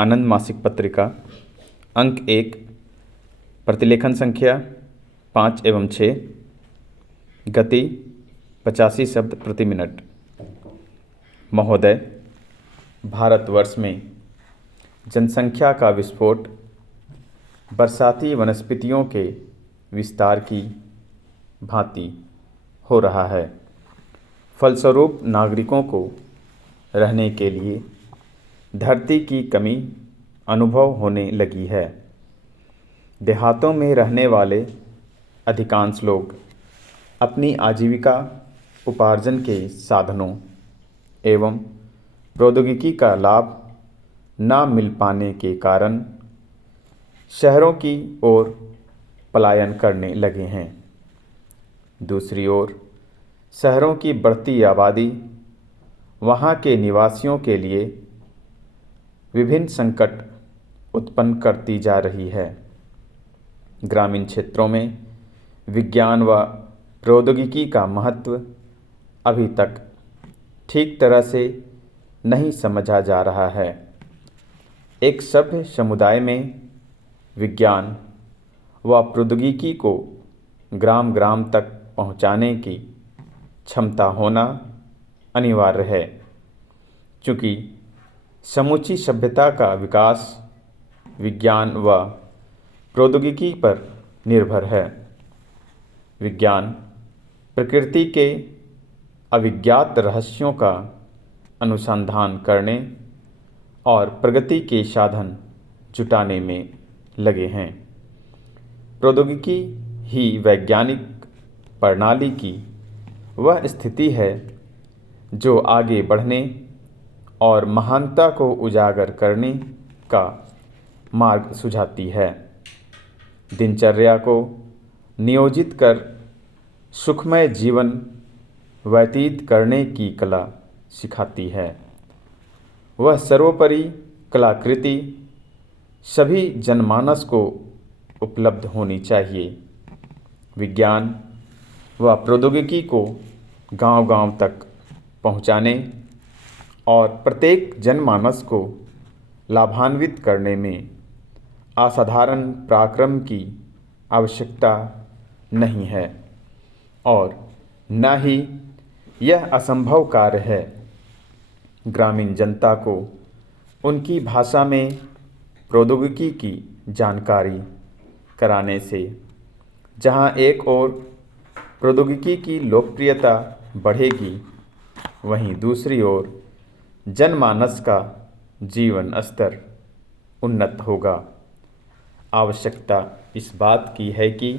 आनंद मासिक पत्रिका, अंक 1, प्रतिलेखन संख्या 5 एवं 6, गति 85 शब्द प्रति मिनट। महोदय, भारतवर्ष में जनसंख्या का विस्फोट बरसाती वनस्पतियों के विस्तार की भांति हो रहा है। फलस्वरूप नागरिकों को रहने के लिए धरती की कमी अनुभव होने लगी है। देहातों में रहने वाले अधिकांश लोग अपनी आजीविका उपार्जन के साधनों एवं प्रौद्योगिकी का लाभ न मिल पाने के कारण शहरों की ओर पलायन करने लगे हैं। दूसरी ओर शहरों की बढ़ती आबादी वहाँ के निवासियों के लिए विभिन्न संकट उत्पन्न करती जा रही है। ग्रामीण क्षेत्रों में विज्ञान व प्रौद्योगिकी का महत्व अभी तक ठीक तरह से नहीं समझा जा रहा है। एक सभ्य समुदाय में विज्ञान व प्रौद्योगिकी को ग्राम ग्राम तक पहुँचाने की क्षमता होना अनिवार्य है, चूँकि समूची सभ्यता का विकास विज्ञान व प्रौद्योगिकी पर निर्भर है। विज्ञान प्रकृति के अविज्ञात रहस्यों का अनुसंधान करने और प्रगति के साधन जुटाने में लगे हैं। प्रौद्योगिकी ही वैज्ञानिक प्रणाली की वह स्थिति है जो आगे बढ़ने और महानता को उजागर करने का मार्ग सुझाती है। दिनचर्या को नियोजित कर सुखमय जीवन व्यतीत करने की कला सिखाती है। वह सर्वोपरि कलाकृति सभी जनमानस को उपलब्ध होनी चाहिए। विज्ञान व प्रौद्योगिकी को गांव-गांव तक पहुंचाने और प्रत्येक जनमानस को लाभान्वित करने में असाधारण पराक्रम की आवश्यकता नहीं है और न ही यह असंभव कार्य है। ग्रामीण जनता को उनकी भाषा में प्रौद्योगिकी की जानकारी कराने से जहाँ एक ओर प्रौद्योगिकी की लोकप्रियता बढ़ेगी, वहीं दूसरी ओर जनमानस का जीवन स्तर उन्नत होगा। आवश्यकता इस बात की है कि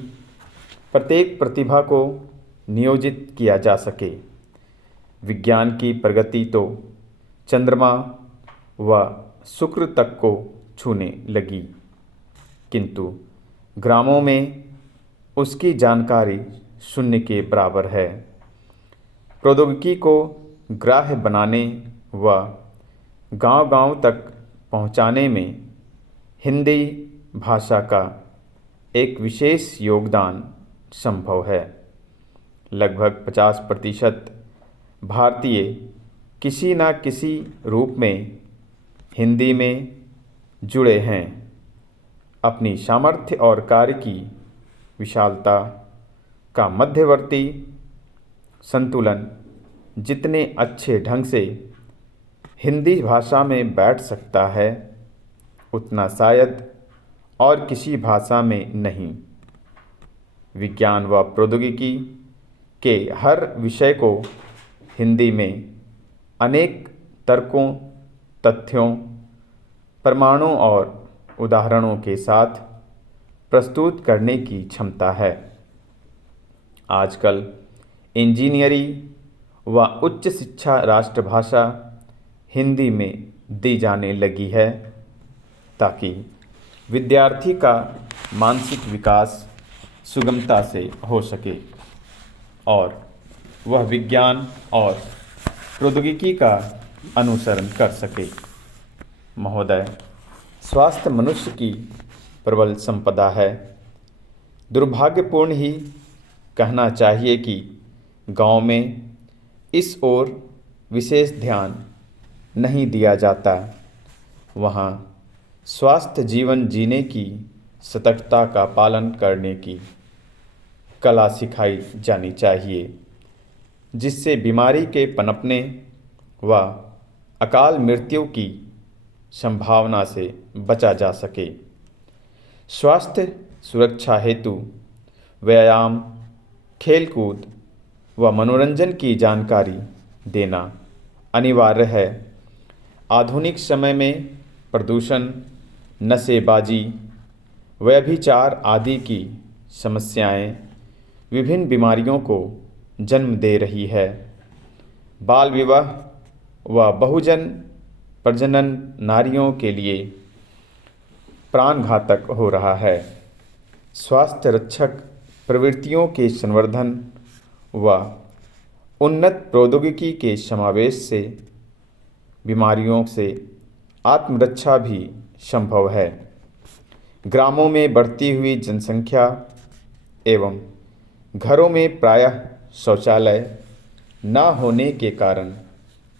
प्रत्येक प्रतिभा को नियोजित किया जा सके। विज्ञान की प्रगति तो चंद्रमा व शुक्र तक को छूने लगी, किंतु ग्रामों में उसकी जानकारी शून्य के बराबर है। प्रौद्योगिकी को ग्राह्य बनाने व गांव-गांव तक पहुंचाने में हिंदी भाषा का एक विशेष योगदान संभव है। लगभग 50% भारतीय किसी न किसी रूप में हिंदी में जुड़े हैं। अपनी सामर्थ्य और कार्य की विशालता का मध्यवर्ती संतुलन जितने अच्छे ढंग से हिंदी भाषा में बैठ सकता है, उतना शायद और किसी भाषा में नहीं। विज्ञान व प्रौद्योगिकी के हर विषय को हिंदी में अनेक तर्कों, तथ्यों, प्रमाणों और उदाहरणों के साथ प्रस्तुत करने की क्षमता है। आजकल इंजीनियरिंग व उच्च शिक्षा राष्ट्रभाषा हिंदी में दी जाने लगी है, ताकि विद्यार्थी का मानसिक विकास सुगमता से हो सके और वह विज्ञान और प्रौद्योगिकी का अनुसरण कर सके। महोदय, स्वास्थ्य मनुष्य की प्रबल संपदा है। दुर्भाग्यपूर्ण ही कहना चाहिए कि गांव में इस ओर विशेष ध्यान नहीं दिया जाता। वहाँ स्वस्थ जीवन जीने की सतर्कता का पालन करने की कला सिखाई जानी चाहिए, जिससे बीमारी के पनपने व अकाल मृत्यु की संभावना से बचा जा सके। स्वास्थ्य सुरक्षा हेतु व्यायाम, खेलकूद व मनोरंजन की जानकारी देना अनिवार्य है। आधुनिक समय में प्रदूषण, नशेबाजी, व्यभिचार आदि की समस्याएं विभिन्न बीमारियों को जन्म दे रही है। बाल विवाह व बहुजन प्रजनन नारियों के लिए प्राणघातक हो रहा है। स्वास्थ्य रक्षक प्रवृत्तियों के संवर्धन व उन्नत प्रौद्योगिकी के समावेश से बीमारियों से आत्मरक्षा भी संभव है। ग्रामों में बढ़ती हुई जनसंख्या एवं घरों में प्रायः शौचालय न होने के कारण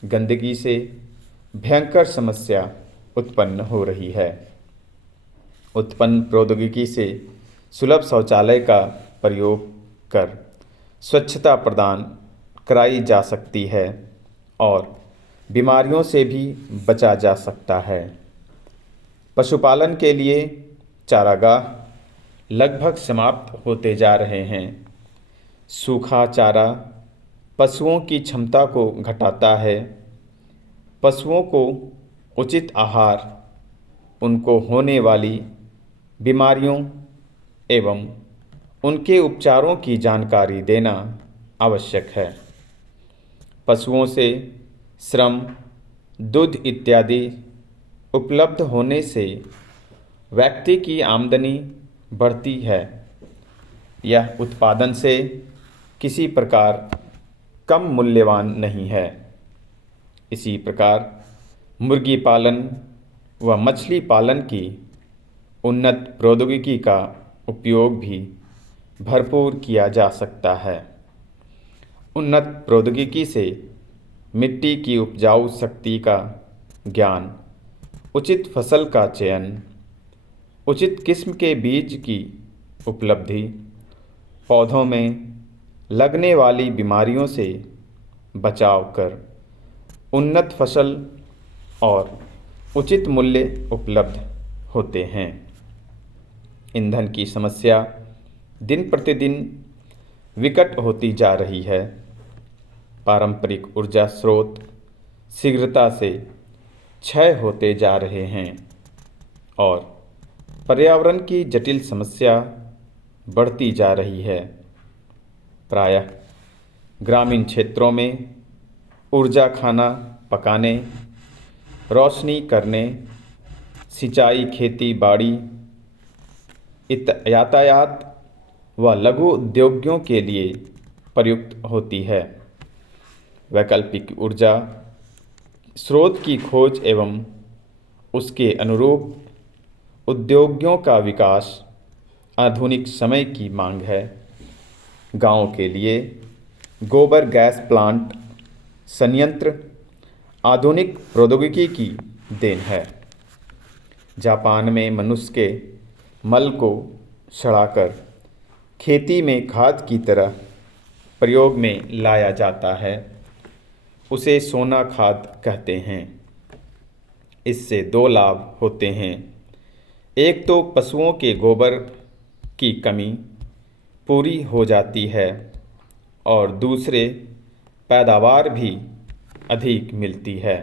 गंदगी से भयंकर समस्या उत्पन्न हो रही है। उत्पन्न प्रौद्योगिकी से सुलभ शौचालय का प्रयोग कर स्वच्छता प्रदान कराई जा सकती है और बीमारियों से भी बचा जा सकता है। पशुपालन के लिए चारागाह लगभग समाप्त होते जा रहे हैं। सूखा चारा पशुओं की क्षमता को घटाता है। पशुओं को उचित आहार, उनको होने वाली बीमारियों एवं उनके उपचारों की जानकारी देना आवश्यक है। पशुओं से श्रम, दूध इत्यादि उपलब्ध होने से व्यक्ति की आमदनी बढ़ती है। यह उत्पादन से किसी प्रकार कम मूल्यवान नहीं है। इसी प्रकार मुर्गी पालन व मछली पालन की उन्नत प्रौद्योगिकी का उपयोग भी भरपूर किया जा सकता है। उन्नत प्रौद्योगिकी से मिट्टी की उपजाऊ शक्ति का ज्ञान, उचित फसल का चयन, उचित किस्म के बीज की उपलब्धि, पौधों में लगने वाली बीमारियों से बचाव कर उन्नत फसल और उचित मूल्य उपलब्ध होते हैं। ईंधन की समस्या दिन प्रतिदिन विकट होती जा रही है। पारंपरिक ऊर्जा स्रोत शीघ्रता से क्षय होते जा रहे हैं और पर्यावरण की जटिल समस्या बढ़ती जा रही है। प्रायः ग्रामीण क्षेत्रों में ऊर्जा खाना पकाने, रोशनी करने, सिंचाई, खेती बाड़ी, यातायात व लघु उद्योगों के लिए प्रयुक्त होती है। वैकल्पिक ऊर्जा स्रोत की खोज एवं उसके अनुरूप उद्योगों का विकास आधुनिक समय की मांग है। गांव के लिए गोबर गैस प्लांट संयंत्र आधुनिक प्रौद्योगिकी की देन है। जापान में मनुष्य के मल को सड़ाकर खेती में खाद की तरह प्रयोग में लाया जाता है। उसे सोना खाद कहते हैं। इससे दो लाभ होते हैं। एक तो पशुओं के गोबर की कमी पूरी हो जाती है और दूसरे पैदावार भी अधिक मिलती है।